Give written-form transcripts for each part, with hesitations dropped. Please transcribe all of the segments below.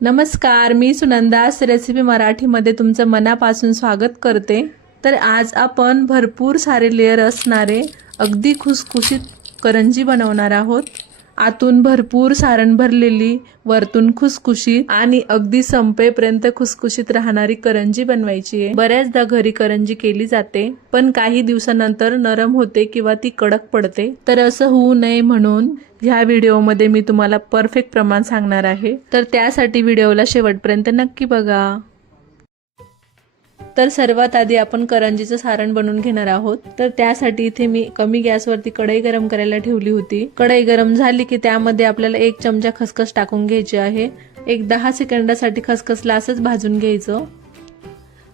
नमस्कार, मी सुनंदास रेसिपी मराठीमध्ये तुमचं मनापासून स्वागत करते। तर आज आपण भरपूर सारे लेयर असणारे अगदी खुसखुशीत करंजी बनवणार आहोत। आतून भरपूर सारण भरलेली, वरतून खुसखुशीत आणि अगदी संपेपर्यंत खुसखुशीत राहणारी करंजी बनवायची आहे। बऱ्याचदा घरी करंजी केली जाते, पण काही दिवसानंतर नरम होते किंवा ती कडक पडते। तर असं होऊ नये म्हणून ह्या व्हिडिओमध्ये मी तुम्हाला परफेक्ट प्रमाण सांगणार आहे। तर त्यासाठी व्हिडिओला शेवटपर्यंत नक्की बघा। तर सर्वात आधी आपण करंजीचं सारण बनवून घेणार आहोत। तर त्यासाठी इथे मी कमी गॅसवरती कढई गरम करायला ठेवली होती। कढई गरम झाली की त्यामध्ये आपल्याला 1 चमचा खसखस टाकून घ्यायची आहे। एक 10 सेकंदासाठी खसखसला असंच भाजून घ्यायचं।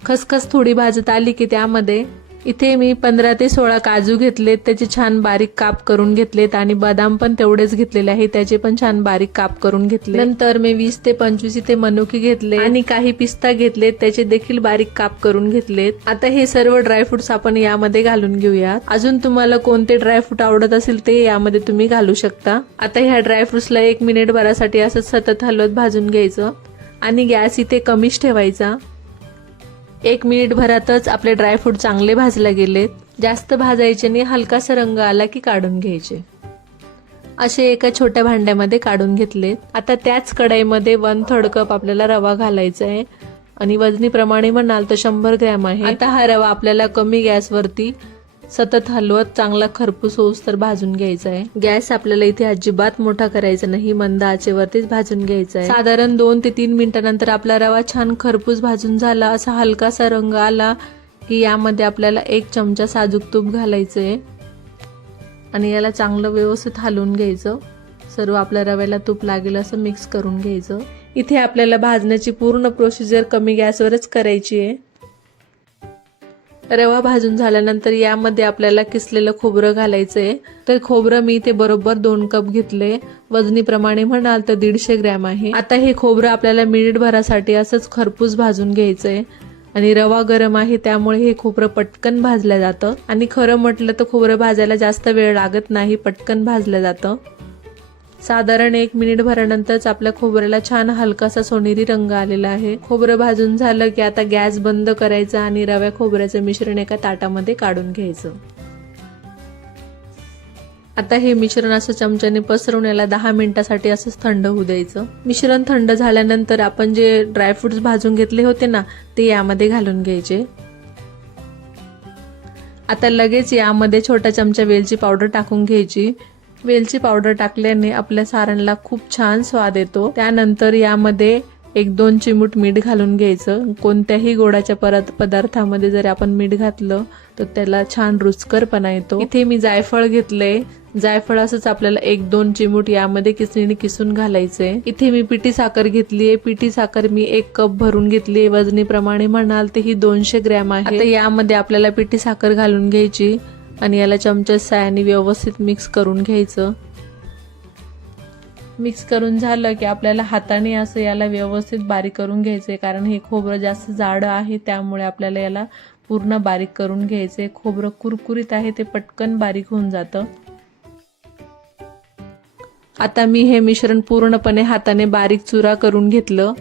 खसखस थोडी भाजत आली की त्यामध्ये इथे मी 15 ते 16 काजू घेतलेत, त्याचे छान बारीक काप करून घेतलेत आणि बदाम पण तेवढेच घेतलेले आहे, त्याचे पण छान बारीक काप करून घेतले। नंतर मी 20 ते 25 इथे मनुके घेतले आणि काही पिस्ता घेतलेत, त्याचे देखील बारीक काप करून घेतलेत। आता हे सर्व ड्रायफ्रुट्स आपण यामध्ये घालून घेऊयात। अजून तुम्हाला कोणते ड्रायफ्रूट आवडत असेल ते यामध्ये तुम्ही घालू शकता। आता ह्या ड्रायफ्रुट्सला 1 मिनिट भरासाठी असं सतत हलवत भाजून घ्यायचं आणि गॅस इथे कमीच ठेवायचा। 1 मिनिट भरातच आपले ड्रायफ्रूट चांगले भाजले गेलेत। जास्त भाजायचे नाही, हलकासा रंग आला की काढून घ्यायचे। असे एका छोट्या भांड्यामध्ये काढून घेतलेत। आता त्याच कढईमध्ये 1/3 कप आपल्याला रवा घालायचा आहे आणि वजनीप्रमाणे म्हणाल तर 100 ग्रॅम आहे। आता हा रवा आपल्याला कमी गॅसवरती सतत हलवत चांगला खरपूस होऊस तर भाजून घ्यायचा आहे। गॅस आपल्याला इथे अजिबात मोठा करायचा नाही, मंद आचेवरतीच भाजून घ्यायचा आहे। साधारण 2 ते 3 मिनिटांनंतर आपला रवा छान खरपूस भाजून झाला, असा हलकासा रंग आला की यामध्ये आपल्याला 1 चमचा साजूक तूप घालायचं आहे आणि याला चांगलं व्यवस्थित हलवून घ्यायचं। सर्व आपल्या रव्याला तूप लागेल असं मिक्स करून घ्यायचं। इथे आपल्याला भाजण्याची पूर्ण प्रोसिजर कमी गॅसवरच करायची आहे। रवा भाजून झाल्यानंतर यामध्ये आपल्याला किसलेलं खोबरं घालायचंय। तर खोबरं मी इथे बरोबर 2 कप घेतले, वजनीप्रमाणे म्हणाल तर 150 ग्रॅम आहे। आता हे खोबरं आपल्याला मिनिटभरासाठी असंच खरपूस भाजून घ्यायचंय आणि रवा गरम आहे त्यामुळे हे खोबरं पटकन भाजलं जातं आणि खरं म्हटलं तर खोबरं भाजायला जास्त वेळ लागत नाही, पटकन भाजलं जातं। साधारण 1 मिनिट भरानंतरच आपल्या खोबऱ्याला छान हलकासा सोनेरी रंग आलेला आहे। खोबरं भाजून झालं की आता गॅस बंद करायचा आणि रव्या खोबऱ्याचं मिश्रण एका ताटामध्ये काढून घ्यायचं। आता हे मिश्रण असं चमच्याने पसरवून याला 10 मिनिटांसाठी असंच थंड होऊ द्यायचं। मिश्रण थंड झाल्यानंतर आपण जे ड्रायफ्रुट्स भाजून घेतले होते ना, ते यामध्ये घालून घ्यायचे। आता लगेच यामध्ये छोटा चमचा वेलची पावडर टाकून घ्यायची। वेलची पावडर टाकल्याने आपल्या सारणला खूप छान स्वाद येतो। त्यानंतर यामध्ये 1-2 चिमूट मीठ घालून घ्यायचं। कोणत्याही गोडाच्या पदार्थामध्ये जर आपण मीठ घातलं तर त्याला छान रुचकरपणा येतो। इथे मी जायफळ घेतले, जायफळ असंच आपल्याला 1-2 चिमूट यामध्ये किसणीने किसून घालायचे। इथे मी पिठी साखर घेतलीये, पिठी साखर मी 1 कप भरून घेतली, वजनीप्रमाणे म्हणाल तर ही 200 ग्रॅम आहे। आता यामध्ये आपल्याला पिठी साखर घालून घ्यायची आणि याला चमच्या साहाय्याने व्यवस्थित मिक्स करून घ्यायचं। मिक्स करून झालं की आपल्याला हाताने असं याला व्यवस्थित बारीक करून घ्यायचंय, कारण हे खोबरं जास्त जाडं आहे त्यामुळे आपल्याला याला पूर्ण बारीक करून घ्यायचंय। खोबरं कुरकुरीत आहे ते पटकन बारीक होऊन जातं। आता मी हे मिश्रण पूर्णपणे हाताने बारीक चुरा करून घेतलं।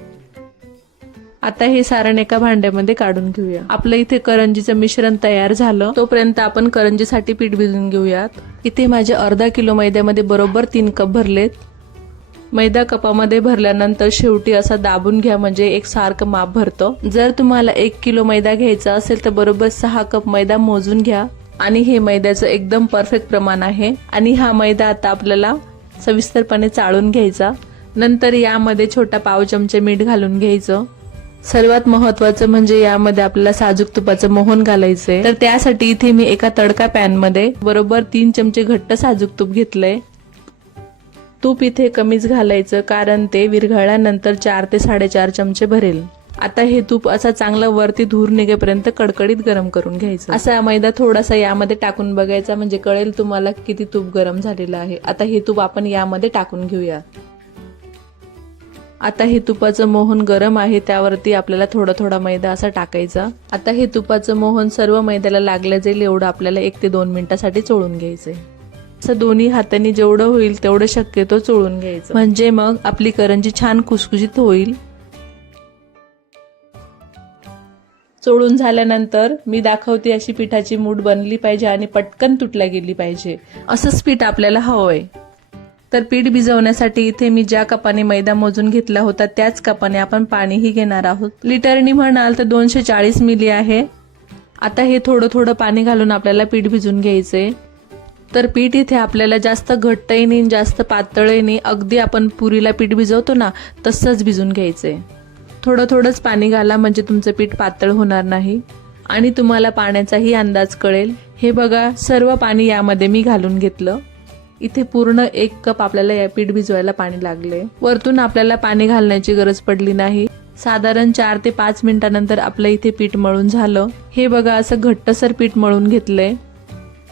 आता हे सारण एका भांड्यामध्ये काढून घेऊया। आपलं इथे करंजीचं मिश्रण तयार झालं, तोपर्यंत आपण करंजीसाठी पीठ भिजवून घेऊयात। इथे माझे अर्धा किलो मैद्यामध्ये बरोबर 3 कप भरलेत। मैदा कपामध्ये भरल्यानंतर शेवटी असा दाबून घ्या, म्हणजे एक सारखं माप भरतं। जर तुम्हाला 1 किलो मैदा घ्यायचा असेल तर बरोबर 6 कप मैदा मोजून घ्या आणि हे मैद्याचं एकदम परफेक्ट प्रमाण आहे। आणि हा मैदा आता आपल्याला सविस्तरपणे चाळून घ्यायचा। नंतर यामध्ये छोटा पाव चमचे मीठ घालून घ्यायचं। सर्वात महत्त्वाचं म्हणजे यामध्ये आपल्याला साजूक तुपाचं मोहन घालायचंय। तर त्यासाठी इथे मी एका तडका पॅन मध्ये बरोबर 3 चमचे घट्ट साजूक तूप घेतलंय। तूप इथे कमीच घालायचं, कारण ते विरघळल्यानंतर 4 ते 4.5 चमचे भरेल। आता हे तूप असा चांगला वरती धूर निघेपर्यंत कडकडीत गरम करून घ्यायचं। असा मैदा थोडासा यामध्ये टाकून बघायचा, म्हणजे कळेल तुम्हाला किती तूप गरम झालेलं आहे। आता हे तूप आपण यामध्ये टाकून घेऊया। आता हे तुपाचं मोहन गरम आहे, त्यावरती आपल्याला थोडा थोडा मैदा असा टाकायचा। आता हे तुपाचं मोहन सर्व मैद्याला लागलं जाईल एवढं आपल्याला 1 ते 2 मिनिटांसाठी चोळून घ्यायचंय। असं दोन्ही हातांनी जेवढं होईल तेवढं शक्यतो चोळून घ्यायचं, म्हणजे मग आपली करंजी छान खुसखुशीत होईल। चोळून झाल्यानंतर मी दाखवते अशी पिठाची मूठ बनली पाहिजे आणि पटकन तुटल्या गेली पाहिजे, असंच पीठ आपल्याला हवंय. तर पीठ भिजवण्यासाठी इथे मी ज्या कपाने मैदा मोजून घेतला होता त्याच कपाने आपण पाणीही घेणार आहोत. लिटरनी म्हणाल तर 240 मिली आहे. आता हे थोडं थोडं पाणी घालून आपल्याला पीठ भिजून घ्यायचंय. तर पीठ इथे आपल्याला जास्त घट्टही नाही जास्त पातळही नाही, अगदी आपण पुरीला पीठ भिजवतो ना तसंच भिजून घ्यायचंय. थोडं थोडंच पाणी घाला म्हणजे तुमचं पीठ पातळ होणार नाही आणि तुम्हाला पाण्याचाही अंदाज कळेल. हे बघा सर्व पाणी यामध्ये मी घालून घेतलं. इथे पूर्ण 1 कप आपल्याला या पीठ भिजवायला पाणी लागले. वरतून आपल्याला पाणी घालण्याची गरज पडली नाही. साधारण 4 ते 5 मिनिटांनंतर आपलं इथे पीठ मळून झालं. हे बघा असं घट्टसर पीठ मळून घेतलंय.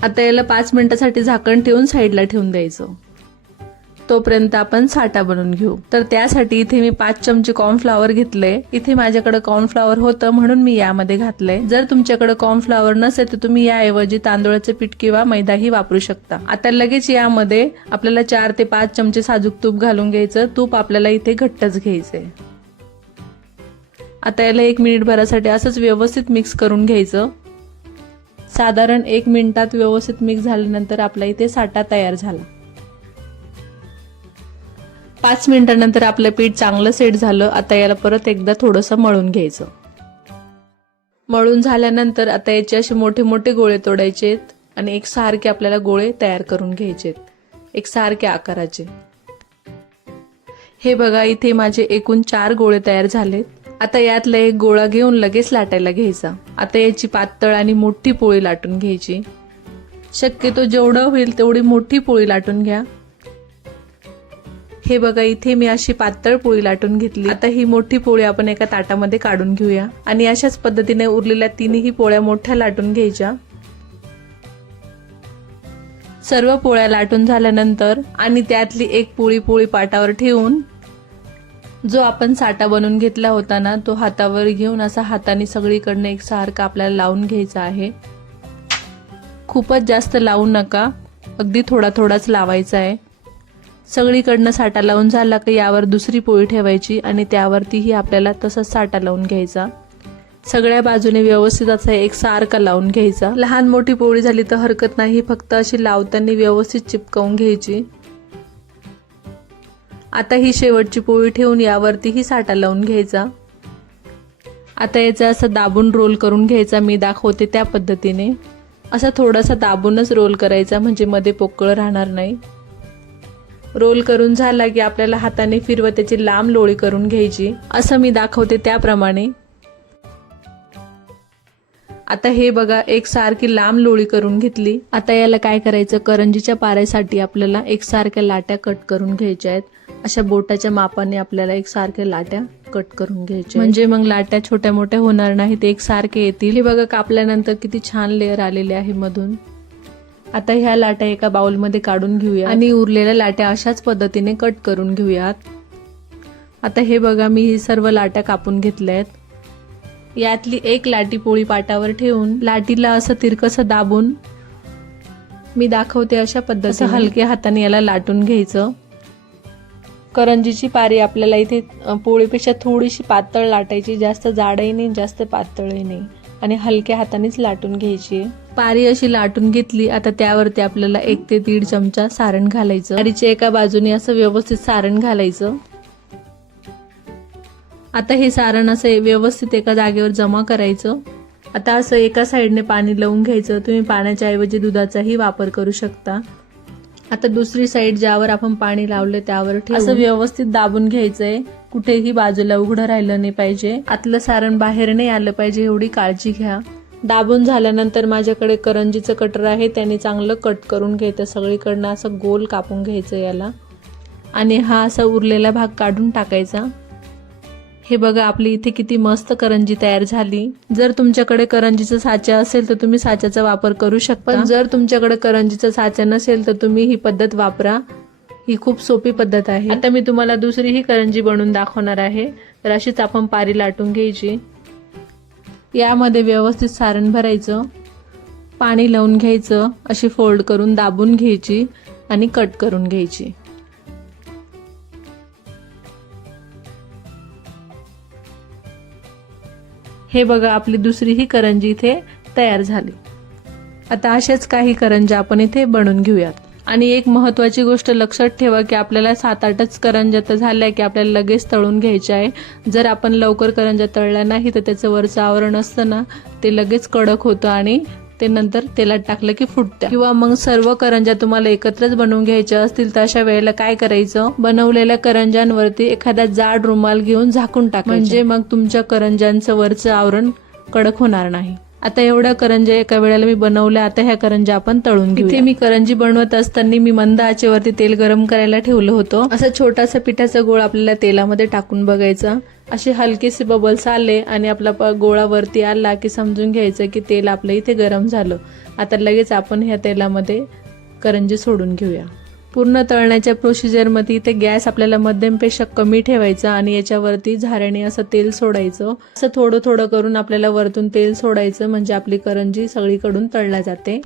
आता याला 5 मिनिटासाठी झाकण ठेवून साईडला ठेवून द्यायचं. तोपर्यंत आपण साठा बनवून घेऊ. तर त्यासाठी इथे मी 5 चमचे कॉर्नफ्लॉवर घेतले. इथे माझ्याकडे कॉर्नफ्लॉवर होतं म्हणून मी यामध्ये घातलंय. जर तुमच्याकडे कॉर्नफ्लॉवर नसेल तर तुम्ही याऐवजी तांदूळाचं पीठ किंवा मैदाही वापरू शकता. आता लगेच यामध्ये आपल्याला 4 ते 5 चमचे साजूक तूप घालून घ्यायचं. तूप आपल्याला इथे घट्टच घ्यायचंय. आता याला 1 मिनिटभरासाठी असंच व्यवस्थित मिक्स करून घ्यायचं. साधारण 1 मिनिटात व्यवस्थित मिक्स झाल्यानंतर आपला इथे साठा तयार झाला. 5 मिनिटांनंतर आपलं पीठ चांगलं सेट झालं. आता याला परत एकदा थोडंसं मळून घ्यायचं. मळून झाल्यानंतर आता याचे असे मोठे मोठे गोळे तोडायचेत आणि एकसारखे आपल्याला गोळे तयार करून घ्यायचेत, एकसारख्या आकाराचे. हे बघा इथे माझे एकूण 4 गोळे तयार झालेत. आता यातला एक गोळा घेऊन लगेच लाटायला घ्यायचा. आता याची पातळ आणि मोठी पोळी लाटून घ्यायची. शक्यतो जेवढं होईल तेवढी मोठी पोळी लाटून घ्या. हे बघा इथे मी अशी पातळ पोळी लाटून घेतली. आता ही मोठी पोळी आपण एका ताटामध्ये काढून घेऊया आणि अशाच पद्धतीने उरलेल्या 3ही पोळ्या मोठ्या लाटून घ्यायच्या. सर्व पोळ्या लाटून झाल्यानंतर आणि त्यातली एक पोळी पाटावर ठेवून जो आपण साठा बनवून घेतला होता ना तो हातावर घेऊन असा हाताने सगळीकडनं एकसारखा आपल्याला लावून घ्यायचा आहे. खूपच जास्त लावू नका, अगदी थोडा थोडाच लावायचा आहे. सगळीकडनं साठा लावून झाला की यावर दुसरी पोळी ठेवायची आणि त्यावरतीही आपल्याला तसंच साठा लावून घ्यायचा. सगळ्या बाजूने व्यवस्थित असा एकसारखा लावून घ्यायचा. लहान मोठी पोळी झाली तर हरकत नाही, फक्त अशी लावताना व्यवस्थित चिपकवून घ्यायची. आता ही शेवटची पोळी ठेवून यावरतीही साठा लावून घ्यायचा. आता याचा असं दाबून रोल करून घ्यायचा. मी दाखवते त्या पद्धतीने असा थोडासा दाबूनच रोल करायचा म्हणजे मध्ये पोकळ राहणार नाही. रोल करून झाला की आपल्याला हाताने फिरवत त्याची लांब लोळी करून घ्यायची, असं मी दाखवते त्याप्रमाणे. आता हे बघा एकसारखी लांब लोळी करून घेतली. आता याला काय करायचं, करंजीच्या पाऱ्यासाठी आपल्याला एकसारख्या लाट्या कट करून घ्यायच्या आहेत. अशा बोटाच्या मापाने आपल्याला एकसारख्या लाट्या कट करून घ्यायच्या, म्हणजे मग लाट्या छोट्या मोठ्या होणार नाहीत, एकसारखे येतील. हे बघा कापल्यानंतर किती छान लेअर आलेले आहे मधून. आता ह्या लाट्या एका बाउलमध्ये काढून घेऊया आणि उरलेल्या लाट्या अशाच पद्धतीने कट करून घेऊयात. आता हे बघा मी ही सर्व लाट्या कापून घेतल्यात. यातली एक लाटी पोळी पाटावर ठेवून लाटीला असं तिरकसं दाबून मी दाखवते अशा पद्धतीने हलक्या हाताने याला लाटून घ्यायचं. करंजीची पारी आपल्याला इथे पोळीपेक्षा थोडीशी पातळ लाटायची, जास्त जाडही नाही जास्त पातळही नाही, आणि हलक्या हातानेच लाटून घ्यायची. पारी अशी लाटून घेतली. आता त्यावरती आपल्याला 1 ते 1.5 चमचा सारण घालायचं. पारीच्या एका बाजूने असं व्यवस्थित सारण घालायचं. आता हे सारण असं व्यवस्थित एका जागेवर जमा करायचं. आता असं एका साईडने पाणी लावून घ्यायचं. तुम्ही पाण्याच्या ऐवजी दुधाचाही वापर करू शकता. आता दुसरी साईड ज्यावर आपण पाणी लावलं त्यावर ठेवून असं व्यवस्थित दाबून घ्यायचंय. कुठेही बाजूला उघडं राहिलं नाही पाहिजे, आतलं सारण बाहेर नाही आलं पाहिजे, एवढी काळजी घ्या. दाबून झाल्यानंतर माझ्याकडे करंजीचं कटर आहे, त्याने चांगलं कट करून घ्यायचं. सगळीकडनं असं गोल कापून घ्यायचं याला आणि हा असा उरलेला भाग काढून टाकायचा. हे बघा आपली इथे किती मस्त करंजी तयार झाली. जर तुमच्याकडे करंजीचा साचा असेल तर तुम्ही साच्याचा वापर करू शकता, पण जर तुमच्याकडे करंजीचा साचा नसेल तर तुम्ही ही पद्धत वापरा. ही खूप सोपी पद्धत आहे. आता मी तुम्हाला दुसरी ही करंजी बनवून दाखवणार आहे. तर अशीच आपण पारी लाटून घ्यायची. यामध्ये व्यवस्थित सारण भरायचं, पाणी लावून घ्यायचं, अशी फोल्ड करून दाबून घ्यायची आणि कट करून घ्यायची. हे बघा, आपली दुसरी ही करंजी इथे तयार झाली. आता अशाच काही करंज्या आपण इथे बनवून घेऊयात. आणि एक महत्वाची गोष्ट लक्षात ठेवा की आपल्याला 7-8च करंज्या तर झाल्या की आपल्याला लगेच तळून घ्यायच्या आहे. जर आपण लवकर करंज्या तळल्या नाही तर त्याचं वरचं आवरण असतं ना, ते लगेच कडक होतं आणि ते नंतर तेलात टाकलं की फुटतं. किंवा मग सर्व करंज्या तुम्हाला एकत्रच बनवून घ्यायच्या असतील तर अशा वेळेला काय करायचं, बनवलेल्या करंज्यांवरती एखादा जाड रुमाल घेऊन झाकून टाकायचं, म्हणजे मग तुमच्या करंज्यांचं वरचं आवरण कडक होणार नाही. आता एवढ्या करंज्या एका वेळेला मी बनवल्या. आता ह्या करंज्या आपण तळून घेऊ. इथे मी करंजी बनवत असताना मी मंद आचेवरती तेल गरम करायला ठेवलं होतं. असं छोटासा पिठाचा गोळा आपल्याला तेलामध्ये टाकून बघायचा. असे हलकेसे बबल्स आले आणि आपला गोळा वरती आला की समजून घ्यायचं की तेल आपलं इथे गरम झालं. आता लगेच आपण ह्या तेलामध्ये करंजी सोडून घेऊया. पूर्ण तळण्याच्या प्रोसिजरमध्ये इथे गॅस आपल्याला मध्यमपेक्षा कमी ठेवायचा आणि याच्यावरती झाऱ्याने असं तेल सोडायचं. असं थोडं थोडं करून आपल्याला वरतून तेल सोडायचं, म्हणजे आपली करंजी सगळीकडून तळल्या जाते.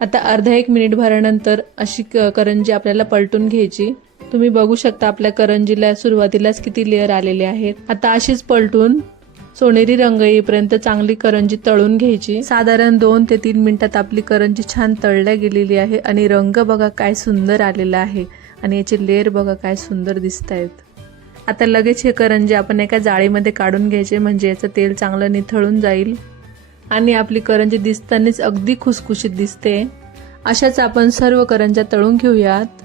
आता अर्धा 1 मिनिट भरानंतर अशी करंजी आपल्याला पलटून घ्यायची. तुम्ही बघू शकता आपल्या करंजीला सुरुवातीलाच किती लेअर आलेले आहेत. आता अशीच पलटून सोनेरी रंग येईपर्यंत चांगली करंजी तळून घ्यायची. साधारण 2 ते 3 मिनिटात आपली करंजी छान तळल्या गेलेली आहे आणि रंग बघा काय सुंदर आलेला आहे आणि याचे लेअर बघा काय सुंदर दिसत आहेत. आता लगेच हे करंजी आपण एका जाळीमध्ये काढून घ्यायचे, म्हणजे याचं तेल चांगलं निथळून जाईल आणि आपली करंजी दिसतानाच अगदी खुसखुशीत दिसते. अशाच आपण सर्व करंज्या तळून घेऊयात.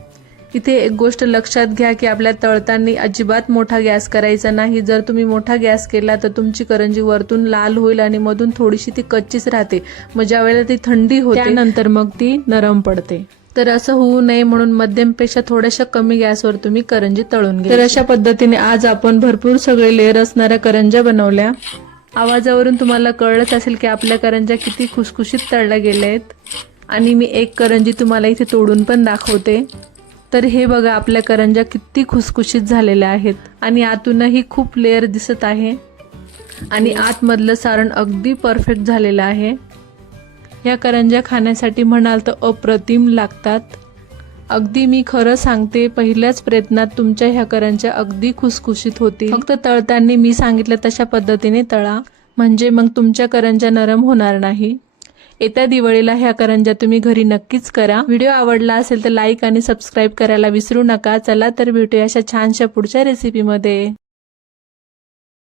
इथे एक गोष्ट लक्षात घ्या की आपल्या तळताना अजिबात मोठा गॅस करायचा नाही. जर तुम्ही मोठा गॅस केला तर तुमची करंजी वरतून लाल होईल आणि मधून थोडीशी ती कच्चीच राहते. मग ज्या वेळेला ती थंडी होते त्यानंतर मग ती नरम पडते. तर असं होऊ नये म्हणून मध्यमपेक्षा थोड्याशा कमी गॅसवर तुम्ही करंजी तळून घ्या. तर अशा पद्धतीने आज आपण भरपूर सगळे लेअर असणाऱ्या करंज्या बनवल्या. आवाजावरून तुम्हाला कळलंच असेल की आपल्या करंज्या किती खुसखुशीत तळल्या गेल्या आहेत. आणि मी एक करंजी तुम्हाला इथे तोडून पण दाखवते. तर हे बघा, आपल्या करंज्या किती खुसखुशीत झालेल्या आहेत आणि आतूनही खूप लेअर दिसत आहे आणि आतमधलं सारण अगदी परफेक्ट झालेलं आहे. या करंज्या खाण्यासाठी म्हणाल तर अप्रतिम लागतात. अगदी मी खरं सांगते, पहिल्याच प्रयत्नात तुमच्या ह्या करंज्या अगदी खुसखुशीत होतील. फक्त तळताना मी सांगितलं तशा पद्धतीने तळा, म्हणजे मग तुमच्या करंज्या नरम होणार नाही. येत्या दिवाळीला ह्या करंज्या तुम्ही घरी नक्कीच करा. व्हिडिओ आवडला असेल तर लाईक आणि सबस्क्राईब करायला विसरू नका. चला तर भेटूया अशा छानशा पुढच्या रेसिपीमध्ये.